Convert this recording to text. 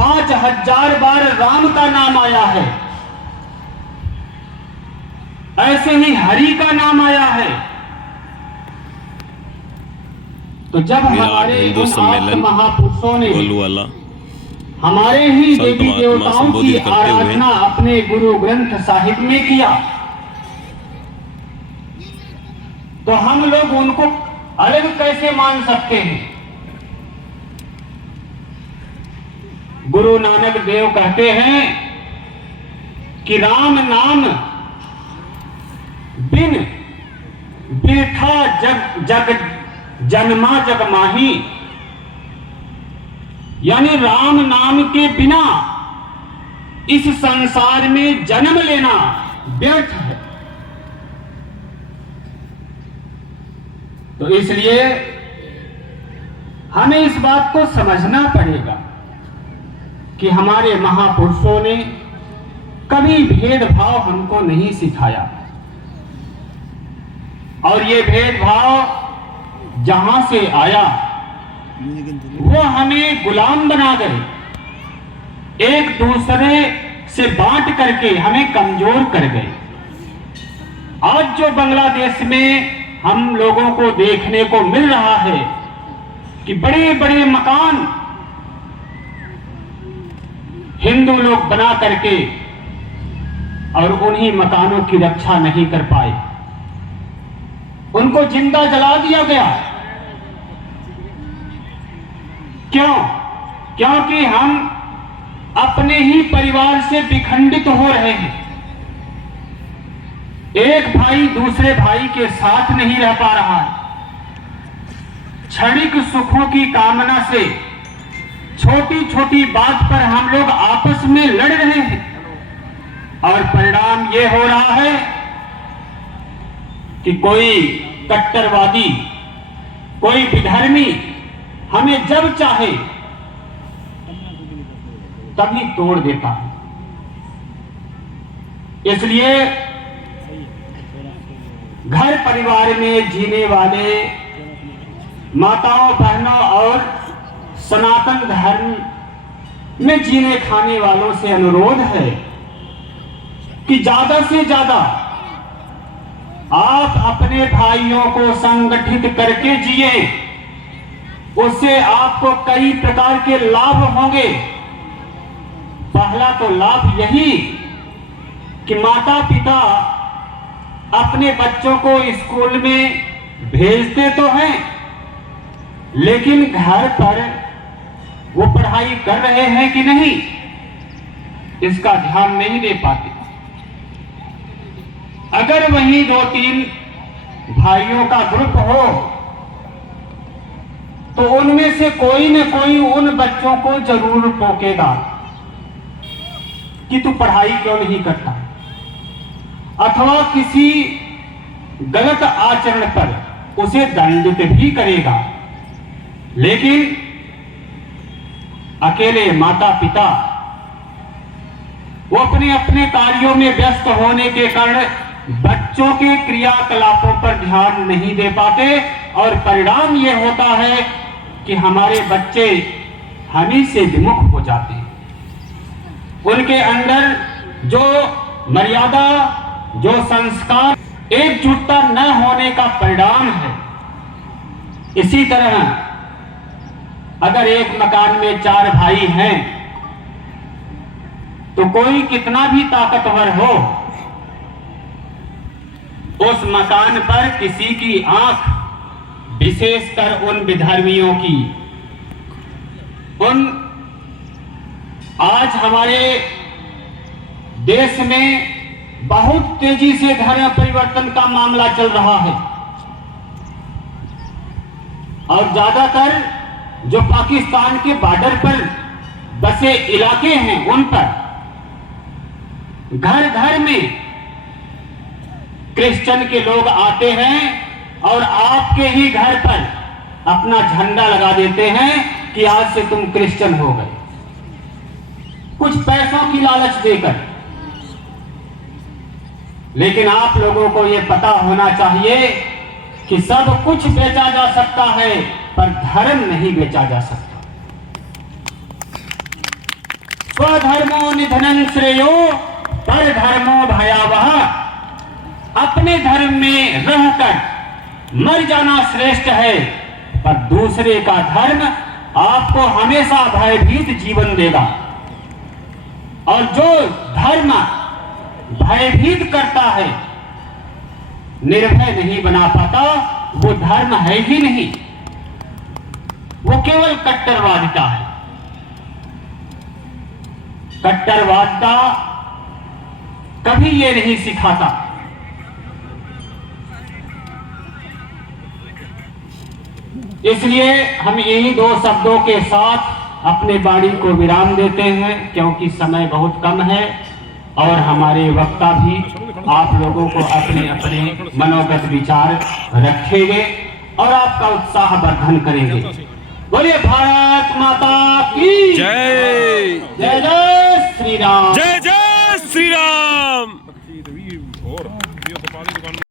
5000 बार राम का नाम आया है, ऐसे ही हरि का नाम आया है। तो जब हमारे हिंदू उन सम्मेलन महापुरुषों ने गोलूवाला हमारे ही संत देवी महात्मा देवताओं की संबोधित करते हुए आराधना अपने गुरु ग्रंथ साहिब में किया, तो हम लोग उनको अलग कैसे मान सकते हैं? गुरु नानक देव कहते हैं कि राम नाम बिन बिरथा जग जग जन्मा जग माही, यानी राम नाम के बिना इस संसार में जन्म लेना व्यर्थ है। तो इसलिए हमें इस बात को समझना पड़ेगा कि हमारे महापुरुषों ने कभी भेदभाव हमको नहीं सिखाया, और ये भेदभाव जहां से आया वो हमें गुलाम बना गए, एक दूसरे से बांट करके हमें कमजोर कर गए। आज जो बांग्लादेश में हम लोगों को देखने को मिल रहा है कि बड़े बड़े मकान हिंदू लोग बना करके और उन्हीं मकानों की रक्षा नहीं कर पाए, उनको जिंदा जला दिया गया। क्यों? क्योंकि हम अपने ही परिवार से विखंडित हो रहे हैं। एक भाई दूसरे भाई के साथ नहीं रह पा रहा है। क्षणिक सुखों की कामना से छोटी छोटी बात पर हम लोग आपस में लड़ रहे हैं, और परिणाम ये हो रहा है कि कोई कट्टरवादी, कोई विधर्मी हमें जब चाहे तभी तोड़ देता है। इसलिए घर परिवार में जीने वाले माताओं बहनों और सनातन धर्म में जीने खाने वालों से अनुरोध है कि ज्यादा से ज्यादा आप अपने भाइयों को संगठित करके जिए, उससे आपको कई प्रकार के लाभ होंगे। पहला तो लाभ यही कि माता पिता अपने बच्चों को स्कूल में भेजते तो हैं, लेकिन घर पर वो पढ़ाई कर रहे हैं कि नहीं, इसका ध्यान नहीं दे पाते। अगर वहीं 2-3 भाइयों का ग्रुप हो तो उनमें से कोई न कोई उन बच्चों को जरूर टोकेगा कि तू पढ़ाई क्यों नहीं करता, अथवा किसी गलत आचरण पर उसे दंडित भी करेगा। लेकिन अकेले माता पिता वो अपने अपने कार्यों में व्यस्त होने के कारण बच्चों के क्रियाकलापों पर ध्यान नहीं दे पाते, और परिणाम यह होता है कि हमारे बच्चे हमी से विमुख हो जाते हैं। उनके अंदर जो मर्यादा, जो संस्कार, एकजुटता न होने का परिणाम है। इसी तरह अगर एक मकान में 4 भाई हैं तो कोई कितना भी ताकतवर हो, उस मकान पर किसी की आंख, विशेषकर उन विधर्मियों की, उन आज हमारे देश में बहुत तेजी से धर्म परिवर्तन का मामला चल रहा है, और ज्यादातर जो पाकिस्तान के बॉर्डर पर बसे इलाके हैं उन पर घर घर में क्रिश्चियन के लोग आते हैं और आपके ही घर पर अपना झंडा लगा देते हैं कि आज से तुम क्रिश्चियन हो गए, कुछ पैसों की लालच देकर। लेकिन आप लोगों को यह पता होना चाहिए कि सब कुछ बेचा जा सकता है, पर धर्म नहीं बेचा जा सकता। स्वधर्मो निधनं श्रेयो पर धर्मो भयावह। अपने धर्म में रहकर मर जाना श्रेष्ठ है, पर दूसरे का धर्म आपको हमेशा भयभीत जीवन देगा। और जो धर्म भयभीत करता है, निर्भय नहीं बना पाता, वो धर्म है ही नहीं, वो केवल कट्टरवादिता है। कट्टरवादिता कभी ये नहीं सिखाता। इसलिए हम यही दो शब्दों के साथ अपने वाणी को विराम देते हैं, क्योंकि समय बहुत कम है और हमारे वक्ता भी आप लोगों को अपने अपने मनोगत विचार रखेंगे और आपका उत्साह वर्धन करेंगे। बोलिए भारत माता की जय। जय जय श्री राम। जय जय श्री राम।